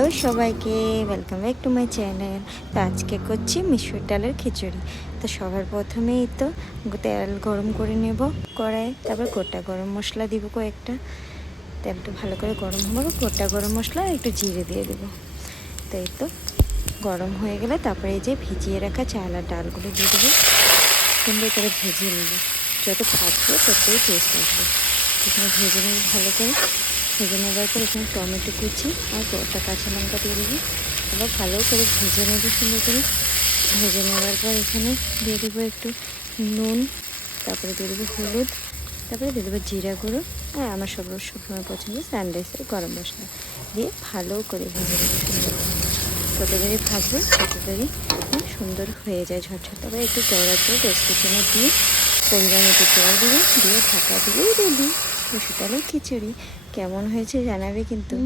Hello সবাইকে, welcome back to my channel. তো আজকে করছি মিশর ডালের খিচুড়ি। তো সবার প্রথমেই তো তেল গরম করে নেব কড়াইয়ে, তারপর গোটা গরম মশলা দিব কয়েকটা। তেলটা ভালো করে গরম হবে, গোটা গরম মশলা আর একটু জিরে দিয়ে দেবো। তো এই তো গরম হয়ে গেলে তারপরে এই যে ভিজিয়ে রাখা চাল আর ডালগুলো দিয়ে দেবো, সুন্দর করে ভেজে নেব। যত ভাজবো ততই টেস্ট আসবে। এখানে ভেজে নেব ভালো করে। ভেজে নেওয়ার পর এখানে টমেটো কুচি আর গোটা কাঁচা লঙ্কা দিয়ে দেবো। আবার ভালো করে ভেজে নেব সুন্দর করে। ভেজে নেওয়ার পর এখানে দিয়ে দেবো একটু নুন, তারপরে দিয়ে দেবো হলুদ, তারপরে দিয়ে দেবো জিরা গুঁড়ো, আর আমার সবসময় পছন্দ সানরাইসের গরম মশলা দিয়ে ভালো করে ভেজে নেবো সুন্দর করে। যত দেরি ভাজবো তত দেরি সুন্দর হয়ে যায় ঝটঝট। তারপরে একটু জড়ার পরে পেস্টেশনে দিয়ে পরিমাণ মতো জল দেবে, দিয়ে ঢাকা দিলেই রেডি মিশর ডালের খিচুড়ি। কেমন হয়েছে জানাবে কিন্তু।